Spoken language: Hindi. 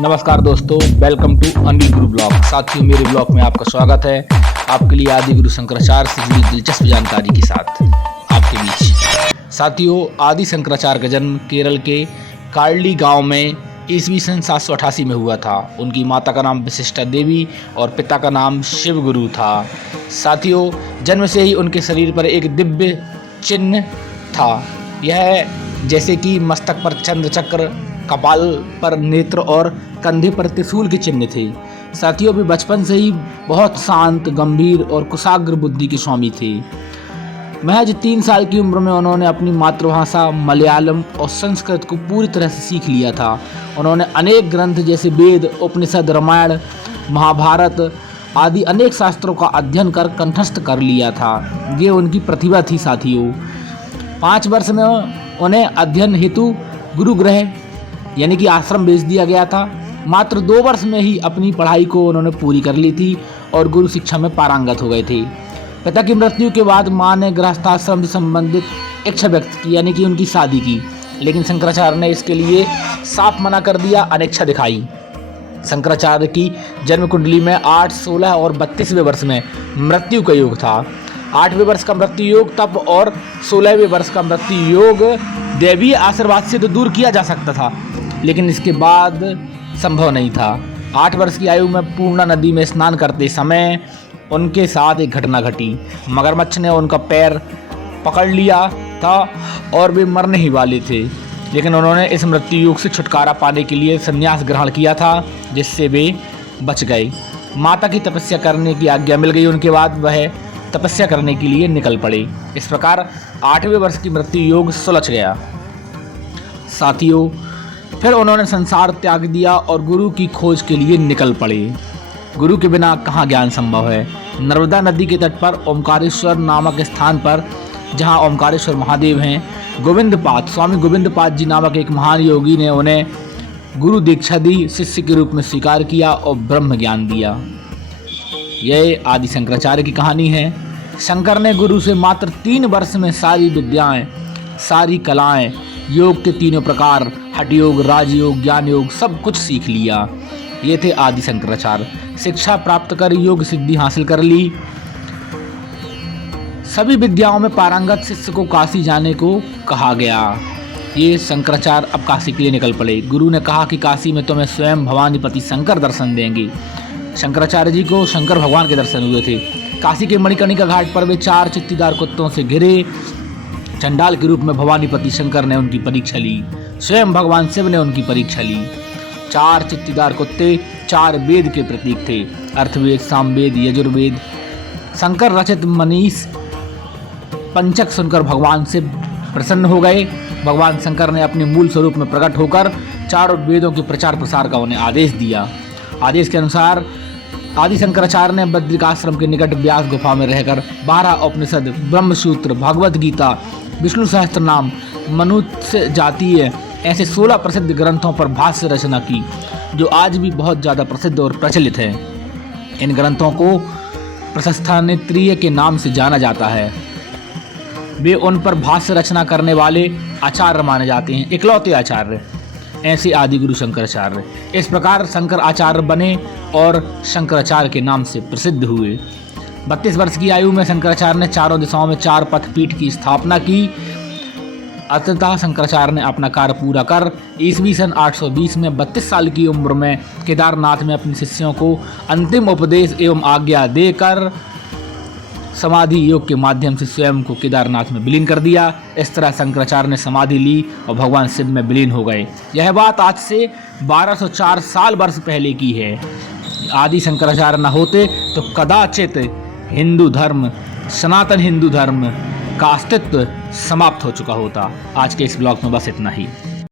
नमस्कार दोस्तों, welcome to Anil Guru blog. साथियों, मेरे ब्लॉग में आपका स्वागत है। आपके लिए आदि गुरु शंकराचार्य से जुड़ी दिलचस्प जानकारी के साथ आपके बीच। साथियों, आदि शंकराचार्य का जन्म केरल के कार्ली गांव में ईस्वी सन 788 में हुआ था। उनकी माता का नाम विशिष्टा देवी और पिता का नाम शिव गुरु था। साथियों, जन्म से ही उनके शरीर पर एक दिव्य चिन्ह था। यह जैसे कि मस्तक पर चंद्र चक्र, कपाल पर नेत्र और कंधे पर त्रिशूल के चिन्ह थे। साथियों, वे बचपन से ही बहुत शांत, गंभीर और कुशाग्र बुद्धि के स्वामी थे। महज 3 साल की उम्र में उन्होंने अपनी मातृभाषा मलयालम और संस्कृत को पूरी तरह से सीख लिया था। उन्होंने अनेक ग्रंथ जैसे वेद, उपनिषद, रामायण, महाभारत आदि अनेक शास्त्रों का अध्ययन कर कंठस्थ कर लिया था। ये उनकी प्रतिभा थी। साथियों, 5 वर्ष में उन्हें अध्ययन हेतु गुरुगृह यानी कि आश्रम भेज दिया गया था। मात्र 2 वर्ष में ही अपनी पढ़ाई को उन्होंने पूरी कर ली थी और गुरु शिक्षा में पारंगत हो गए थे। पिता की मृत्यु के बाद मां ने गृहस्थाश्रम से संबंधित इच्छा व्यक्त की, यानी कि उनकी शादी की, लेकिन शंकराचार्य ने इसके लिए साफ मना कर दिया, अनिच्छा दिखाई। शंकराचार्य की जन्म कुंडली में 8, 16 और 32वें वर्ष में मृत्यु का योग था। 8वें वर्ष का मृत्यु योग तप और 16वें वर्ष का मृत्यु योग दैवीय आशीर्वाद से तो दूर किया जा सकता था, लेकिन इसके बाद संभव नहीं था। 8 वर्ष की आयु में पूर्णा नदी में स्नान करते समय उनके साथ एक घटना घटी। मगरमच्छ ने उनका पैर पकड़ लिया था और वे मरने ही वाले थे, लेकिन उन्होंने इस मृत्यु योग से छुटकारा पाने के लिए संन्यास ग्रहण किया था, जिससे वे बच गए। माता की तपस्या करने की आज्ञा मिल गई। उनके बाद वह तपस्या करने के लिए निकल पड़े। इस प्रकार 8वें वर्ष की मृत्यु योग सुलझ गया। साथियों, फिर उन्होंने संसार त्याग दिया और गुरु की खोज के लिए निकल पड़े। गुरु के बिना कहाँ ज्ञान संभव है। नर्मदा नदी के तट पर ओमकारेश्वर नामक स्थान पर, जहाँ ओमकारेश्वर महादेव हैं, स्वामी गोविंदपाद जी नामक एक महान योगी ने उन्हें गुरु दीक्षा दी, शिष्य के रूप में स्वीकार किया और ब्रह्म ज्ञान दिया। यह आदि शंकराचार्य की कहानी है। शंकर ने गुरु से मात्र 3 वर्ष में सारी विद्याएं, सारी कलाएं, योग के 3 प्रकार, हठ योग, राजयोग, ज्ञान योग, सब कुछ सीख लिया। ये थे आदि शंकराचार्य। शिक्षा प्राप्त कर योग सिद्धि हासिल कर ली। सभी विद्याओं में पारंगत शिष्य को काशी जाने को कहा गया। ये शंकराचार्य अब काशी के लिए निकल पड़े। गुरु ने कहा कि काशी में तुम्हें स्वयं भवानीपति शंकर दर्शन देंगे। शंकराचार्य जी को शंकर भगवान के दर्शन हुए थे। काशी के मणिकर्णिका घाट पर वे 4 चित्तीदार कुत्तों से घिरे चंडाल के रूप में भवानीपति शंकर ने उनकी परीक्षा ली। स्वयं भगवान शिव ने उनकी परीक्षा ली। 4 चित्तीदार कुत्ते 4 वेद के प्रतीक थे, अर्थवेद, सामवेद, यजुर्वेद। शंकर रचित मनीष पंचक सुनकर भगवान शिव प्रसन्न हो गए। भगवान शंकर ने अपने मूल स्वरूप में प्रकट होकर 4 वेदों के प्रचार प्रसार का उन्हें आदेश दिया। आदेश के अनुसार आदि शंकराचार्य ने बद्रिकाश्रम के निकट व्यास गुफा में रहकर 12 उपनिषद, ब्रह्मसूत्र, भगवद गीता, विष्णु सहस्त्रनाम, मनुष्य जातीय, ऐसे 16 प्रसिद्ध ग्रंथों पर भाष्य रचना की, जो आज भी बहुत ज़्यादा प्रसिद्ध और प्रचलित है। इन ग्रंथों को प्रशस्तानित्रीय के नाम से जाना जाता है। वे उन पर भाष्य रचना करने वाले आचार्य माने जाते हैं, इकलौते आचार्य। ऐसे आदि गुरु शंकराचार्य। इस प्रकार शंकर आचार्य बने और शंकराचार्य के नाम से प्रसिद्ध हुए। 32 वर्ष की आयु में शंकराचार्य ने चारों दिशाओं में 4 पथपीठ की स्थापना की। अंततः शंकराचार्य ने अपना कार्य पूरा कर ईस्वी सन 820 में 32 साल की उम्र में केदारनाथ में अपने शिष्यों को अंतिम उपदेश एवं आज्ञा देकर समाधि योग के माध्यम से स्वयं को केदारनाथ में विलीन कर दिया। इस तरह शंकराचार्य ने समाधि ली और भगवान शिव में विलीन हो गए। यह बात आज से 1204 साल वर्ष पहले की है। आदि शंकराचार्य न होते तो कदाचित हिंदू धर्म, सनातन हिंदू धर्म का अस्तित्व समाप्त हो चुका होता। आज के इस ब्लॉग में बस इतना ही।